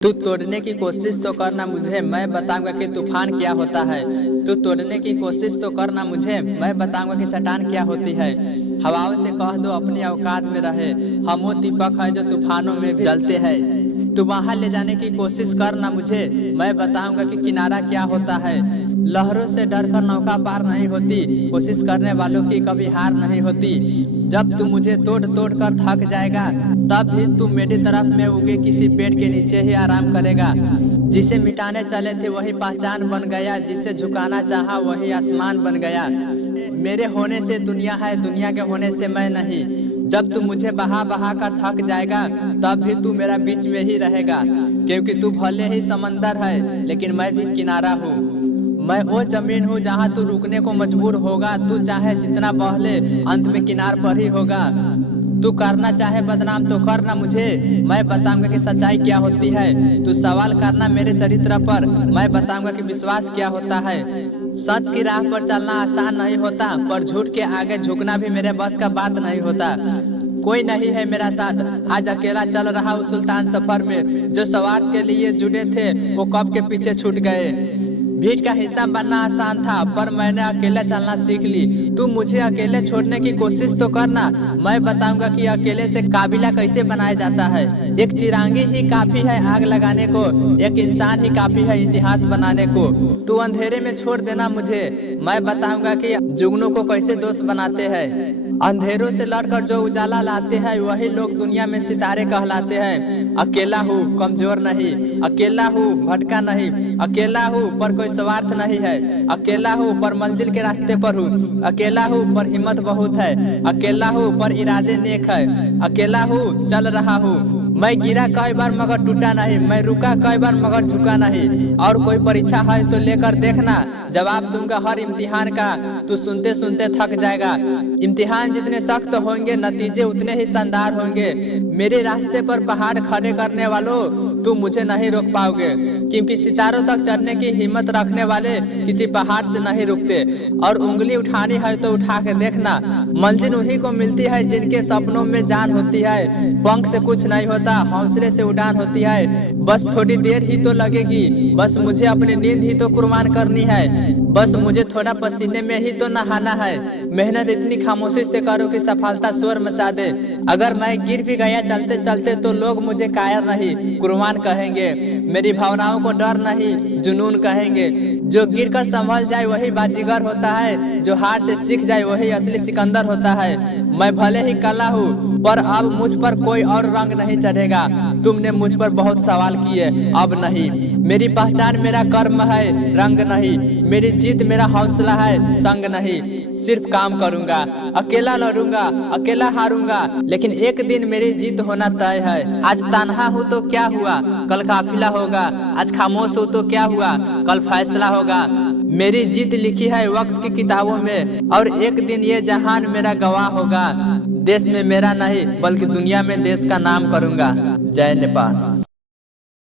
तू तोड़ने की कोशिश तो करना मुझे, मैं बताऊंगा कि तूफान क्या होता है। तू तोड़ने की कोशिश तो करना मुझे, मैं बताऊंगा कि चट्टान क्या होती है। हवाओं से कह दो अपनी औकात में रहे, हम वो दीपक है जो तूफानों में भी जलते हैं। तू वहां ले जाने की कोशिश करना मुझे, मैं बताऊंगा कि किनारा क्या होता है। लहरों से डरकर नौका पार नहीं होती, कोशिश करने वालों की कभी हार नहीं होती। जब तू मुझे तोड़ तोड़ कर थक जाएगा, तब भी तू मेरी तरफ में उगे किसी पेड़ के नीचे ही आराम करेगा। जिसे मिटाने चले थे वही पहचान बन गया, जिसे झुकाना चाहा वही आसमान बन गया। मेरे होने से दुनिया है, दुनिया के होने से मैं नहीं। जब तू मुझे बहा बहा कर थक जाएगा, तब भी तू मेरा बीच में ही रहेगा। क्योंकि तू भले ही समंदर है, लेकिन मैं भी किनारा हूँ। मैं वो जमीन हूँ जहाँ तू रुकने को मजबूर होगा। तू चाहे जितना बह ले, अंत में किनार पर ही होगा। तू करना चाहे बदनाम तो करना मुझे, मैं बताऊंगा कि सच्चाई क्या होती है। तू सवाल करना मेरे चरित्र पर, मैं बताऊंगा कि विश्वास क्या होता है। सच की राह पर चलना आसान नहीं होता, पर झूठ के आगे झुकना भी मेरे बस का बात नहीं होता। कोई नहीं है मेरा साथ, आज अकेला चल रहा हूँ सुल्तान सफर में। जो स्वार्थ के लिए जुड़े थे वो कब के पीछे छूट गए। भीड़ का हिस्सा बनना आसान था, पर मैंने अकेले चलना सीख ली। तू मुझे अकेले छोड़ने की कोशिश तो करना, मैं बताऊंगा कि अकेले से काबिला कैसे बनाया जाता है। एक चिरांगी ही काफी है आग लगाने को, एक इंसान ही काफी है इतिहास बनाने को। तू अंधेरे में छोड़ देना मुझे, मैं बताऊंगा कि जुगनू को कैसे दोस्त बनाते हैं। अंधेरों से लड़कर जो उजाला लाते हैं, वही लोग दुनिया में सितारे कहलाते हैं। अकेला हूँ कमजोर नहीं, अकेला हूँ भटका नहीं, अकेला हूँ पर कोई स्वार्थ नहीं है। अकेला हूँ पर मंजिल के रास्ते पर हूँ, अकेला हूँ पर हिम्मत बहुत है, अकेला हूँ पर इरादे नेक है, अकेला हूँ चल रहा हूँ। मैं गिरा कई बार मगर टूटा नहीं, मैं रुका कई बार मगर झुका नहीं। और कोई परीक्षा है तो लेकर देखना, जवाब दूंगा हर इम्तिहान का, तू सुनते सुनते थक जाएगा। इम्तिहान जितने सख्त होंगे, नतीजे उतने ही शानदार होंगे। मेरे रास्ते पर पहाड़ खड़े करने वालों, तुम मुझे नहीं रोक पाओगे। क्योंकि सितारों तक चढ़ने की हिम्मत रखने वाले किसी पहाड़ से नहीं रुकते। और उंगली उठानी है तो उठा के देखना, मंजिल उन्हीं को मिलती है जिनके सपनों में जान होती है। पंख से कुछ नहीं होता, हौसले से उड़ान होती है। बस थोड़ी देर ही तो लगेगी, बस मुझे अपनी नींद ही तो कुर्बान करनी है। बस मुझे थोड़ा पसीने में ही तो नहाना है। मेहनत इतनी खामोशी से करो कि सफलता शोर मचा दे। अगर मैं गिर भी गया चलते चलते तो लोग मुझे कायर नहीं कुर्बान कहेंगे। मेरी भावनाओं को डर नहीं जुनून कहेंगे। जो गिर कर संभल जाए वही बाजीगर होता है, जो हार से सीख जाए वही असली सिकंदर होता है। मैं भले ही काला हूँ, पर अब मुझ पर कोई और रंग नहीं चढ़ेगा। तुमने मुझ पर बहुत सवाल किए, अब नहीं। मेरी पहचान मेरा कर्म है, रंग नहीं। मेरी जीत मेरा हौसला है, संग नहीं। सिर्फ काम करूंगा, अकेला लड़ूंगा, अकेला हारूंगा, लेकिन एक दिन मेरी जीत होना तय है। आज तन्हा हूँ तो क्या हुआ, कल काफिला होगा। आज खामोश हूँ तो क्या हुआ, कल फैसला होगा। मेरी जीत लिखी है वक्त की किताबों में, और एक दिन ये जहान मेरा गवाह होगा। देश में मेरा नहीं बल्कि दुनिया में देश का नाम करूंगा। जय नेपाल।